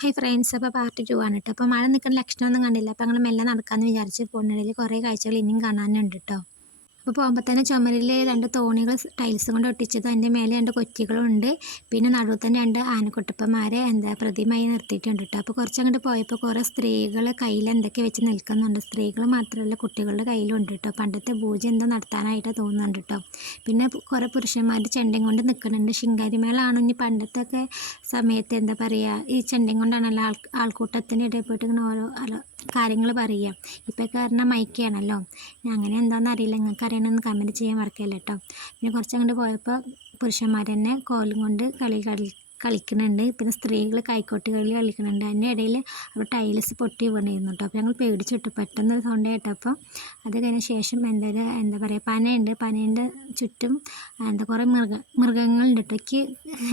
Hi friends, അപ്പോൾ part 2 ആണ് കേട്ടോ. അപ്പോൾ മഴ നിൽക്കുന്ന ലക്ഷണമൊന്നും കണ്ടില്ല. അപ്പോൾ ഞങ്ങൾ മെല്ലെ നടക്കാമെന്ന് വിചാരിച്ച് പോകുന്നതിൽ കുറേ കാഴ്ചകൾ ഇനിയും കാണാനുണ്ട് കേട്ടോ. അപ്പോൾ പോകുമ്പോൾ തന്നെ ചുമരിൽ 2 തോണികൾ ടൈൽസ് കൊണ്ട് ഒട്ടിച്ചത്, അതിൻ്റെ മേലെ 2 കൊറ്റികളുണ്ട്. പിന്നെ നടുവിൽ തന്നെ 2 ആനക്കുട്ടപ്പന്മാരെ പ്രതിമയായി നിർത്തിയിട്ടുണ്ട് കേട്ടോ. അപ്പോൾ കുറച്ചങ്ങോട്ട് പോയപ്പോൾ കുറേ സ്ത്രീകൾ കയ്യിൽ എന്തൊക്കെ വെച്ച് നിൽക്കുന്നുണ്ട്. സ്ത്രീകൾ മാത്രമല്ല, കുട്ടികളുടെ കയ്യിലുണ്ട് കേട്ടോ. പണ്ടത്തെ പൂജ എന്തോ നടത്താനായിട്ട് തോന്നുന്നുണ്ട് കേട്ടോ. പിന്നെ കുറേ പുരുഷന്മാർ ചെണ്ടയും കൊണ്ട് നിൽക്കുന്നുണ്ട്. ശിങ്കാരിമേളാണോ ഇനി പണ്ടത്തെയൊക്കെ സമയത്ത് എന്താ പറയുക, ഈ ചെണ്ടയും കൊണ്ടാണല്ലോ ആൾക്കൂട്ടത്തിൻ്റെ ഇടയിൽ പോയിട്ട് ഇങ്ങനെ ഓരോ കാര്യങ്ങൾ പറയുക. ഇപ്പോൾ കാരണം മൈക്കാണല്ലോ. അങ്ങനെ എന്താണെന്ന് അറിയില്ല, നിങ്ങൾക്ക് അറിയണമെന്ന് കമൻറ്റ് ചെയ്യാൻ മറക്കല്ല കേട്ടോ. പിന്നെ കുറച്ചങ്ങോട്ട് പോയപ്പോൾ പുരുഷന്മാർ തന്നെ കോലും കൊണ്ട് കളിക്കുന്നുണ്ട്. പിന്നെ സ്ത്രീകൾ കൈക്കോട്ട് കളി കളിക്കുന്നുണ്ട്. അതിൻ്റെ ഇടയിൽ അവർ ടൈൽസ് പൊട്ടി വീണിരുന്നു കേട്ടോ. അപ്പോൾ ഞങ്ങൾ പേടിച്ചിട്ടു. പെട്ടെന്ന് സൗണ്ട് കേട്ടപ്പോൾ അത് കഴിഞ്ഞ ശേഷം എന്താ പറയുക, പനയുണ്ട്. പനേൻ്റെ ചുറ്റും കുറേ മൃഗങ്ങളുണ്ട് കേട്ടോ. എനിക്ക്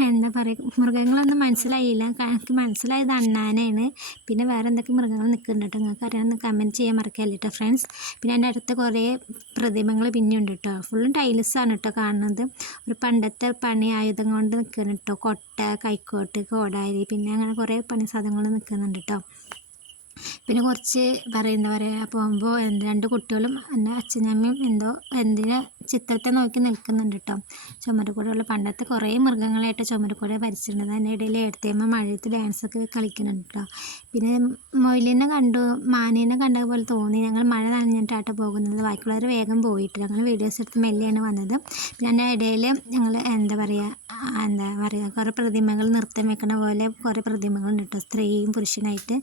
എന്താ പറയുക, മൃഗങ്ങളൊന്നും മനസ്സിലായില്ല. എനിക്ക് മനസ്സിലായത് അണ്ണാനയാണ്. പിന്നെ വേറെ എന്തൊക്കെ മൃഗങ്ങൾ നിൽക്കുന്നുണ്ട് കേട്ടോ. നിങ്ങൾക്ക് അറിയാമെന്ന് കമൻറ്റ് ചെയ്യാൻ മറക്കല്ല കേട്ടോ ഫ്രണ്ട്സ്. പിന്നെ അതിൻ്റെ അടുത്ത് കുറേ പ്രതിമകൾ പിന്നെയുണ്ട് കേട്ടോ. ഫുള്ളും ടൈൽസാണ് കേട്ടോ കാണുന്നത്. ഒരു പണ്ടത്തെ പണി ആയുധം കൊണ്ട് നിൽക്കുന്നു കേട്ടോ. കൊട്ട, കൈക്കോട്ട്, കോടാരി, പിന്നെ അങ്ങനെ കുറേ പണി സാധനങ്ങൾ നിൽക്കുന്നുണ്ട് കേട്ടോ. പിന്നെ കുറച്ച് എന്താ പറയുക, പോകുമ്പോൾ 2 കുട്ടികളും എൻ്റെ അച്ഛനമ്മയും എന്തിനെ ചിത്രത്തെ നോക്കി നിൽക്കുന്നുണ്ട് കേട്ടോ. ചുമരുകൂടെയുള്ള പണ്ടത്തെ കുറേ മൃഗങ്ങളായിട്ട് ചുമരുകൂടെ വരച്ചിട്ടുണ്ട്. അതിൻ്റെ ഇടയിൽ എടുത്തേമ്മ മഴയത്ത് ഡാൻസൊക്കെ കളിക്കുന്നുണ്ട് കേട്ടോ. പിന്നെ മൊയിലിനെ കണ്ടു, മാനേനെ കണ്ട പോലെ തോന്നി. ഞങ്ങൾ മഴ നനഞ്ഞിട്ടാട്ടോ പോകുന്നത്. ബാക്കിയുള്ളവർ വേഗം പോയിട്ട് ഞങ്ങൾ വീഡിയോസ് എടുത്ത് മെല്ലെയാണ് വന്നത്. പിന്നെ അതിൻ്റെ ഇടയിൽ ഞങ്ങൾ എന്താ പറയുക കുറേ പ്രതിമകൾ നൃത്തം വെക്കണ പോലെ കുറേ പ്രതിമകളുണ്ട് കേട്ടോ, സ്ത്രീയും പുരുഷനായിട്ട്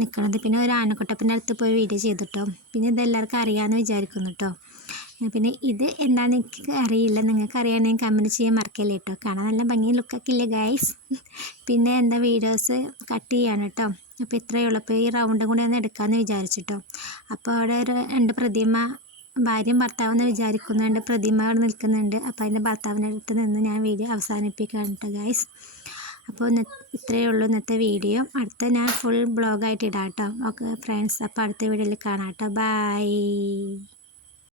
നിൽക്കണത്. പിന്നെ ഒരു ആനക്കുട്ടപ്പൻ്റെ അടുത്ത് പോയി വീഡിയോ ചെയ്തിട്ടോ. പിന്നെ ഇതെല്ലാവർക്കും അറിയാമെന്ന് വിചാരിക്കുന്നു കേട്ടോ. പിന്നെ ഇത് എന്താണെന്ന് എനിക്ക് അറിയില്ല, നിങ്ങൾക്ക് അറിയാമെങ്കിൽ കമൻറ്റ് ചെയ്യാൻ മറക്കല്ലേ കേട്ടോ. കാണാൻ നല്ല ഭംഗി ലുക്കൊക്കെ ഇല്ലേ ഗൈസ്. പിന്നെ വീഡിയോസ് കട്ട് ചെയ്യാണ് കേട്ടോ. അപ്പോൾ ഇത്രയേ ഉള്ളൂ. അപ്പോൾ ഈ റൗണ്ടും കൂടി ഒന്ന് എടുക്കാമെന്ന് വിചാരിച്ചിട്ടോ. അപ്പോൾ അവിടെ ഒരു 2 പ്രതിമ, ഭാര്യയും ഭർത്താവെന്ന് വിചാരിക്കുന്നു, 2 പ്രതിമ അവിടെ നിൽക്കുന്നുണ്ട്. അപ്പോൾ അതിൻ്റെ ഭർത്താവിൻ്റെ അടുത്ത് നിന്ന് ഞാൻ വീഡിയോ അവസാനിപ്പിക്കുകയാണ് കേട്ടോ ഗൈസ്. അപ്പോൾ ഇത്രയേ ഉള്ളൂ ഇന്നത്തെ വീഡിയോ. അടുത്ത ഞാൻ ഫുൾ ബ്ലോഗായിട്ട് ഇടാം കേട്ടോ. ഓക്കെ ഫ്രണ്ട്സ്, അപ്പോൾ അടുത്ത വീഡിയോയിൽ കാണാം കേട്ടോ. ബൈ.